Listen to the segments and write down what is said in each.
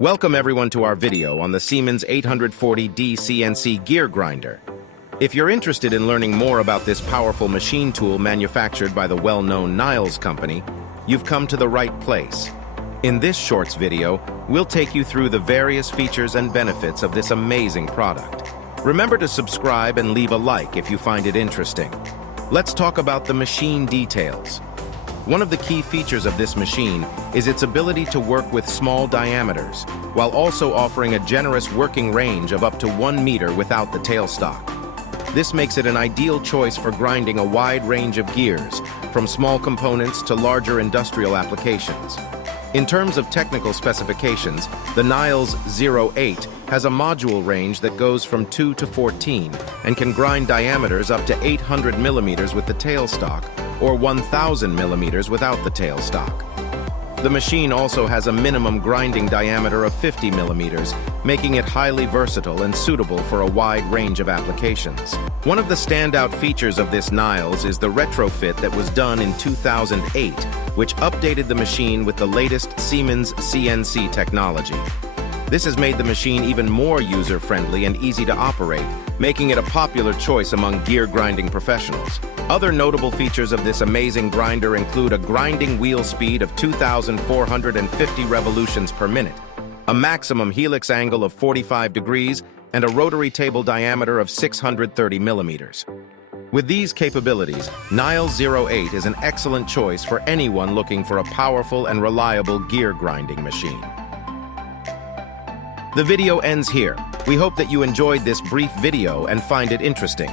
Welcome everyone to our video on the Siemens 840D CNC Gear Grinder. If you're interested in learning more about this powerful machine tool manufactured by the well-known Niles company, you've come to the right place. In this shorts video, we'll take you through the various features and benefits of this amazing product. Remember to subscribe and leave a like if you find it interesting. Let's talk about the machine details. One of the key features of this machine is its ability to work with small diameters, while also offering a generous working range of up to 1 meter without the tailstock. This makes it an ideal choice for grinding a wide range of gears, from small components to larger industrial applications. In terms of technical specifications, the Niles 08 has a module range that goes from 2 to 14 and can grind diameters up to 800 millimeters with the tailstock or 1,000 millimeters without the tailstock. The machine also has a minimum grinding diameter of 50 millimeters, making it highly versatile and suitable for a wide range of applications. One of the standout features of this Niles is the retrofit that was done in 2008, which updated the machine with the latest Siemens CNC technology. This has made the machine even more user-friendly and easy to operate, making it a popular choice among gear grinding professionals. Other notable features of this amazing grinder include a grinding wheel speed of 2,450 revolutions per minute, a maximum helix angle of 45 degrees, and a rotary table diameter of 630 millimeters. With these capabilities, Niles 08 is an excellent choice for anyone looking for a powerful and reliable gear grinding machine. The video ends here. We hope that you enjoyed this brief video and find it interesting.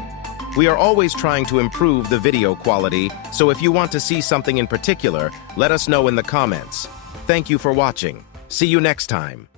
We are always trying to improve the video quality, so if you want to see something in particular, let us know in the comments. Thank you for watching. See you next time.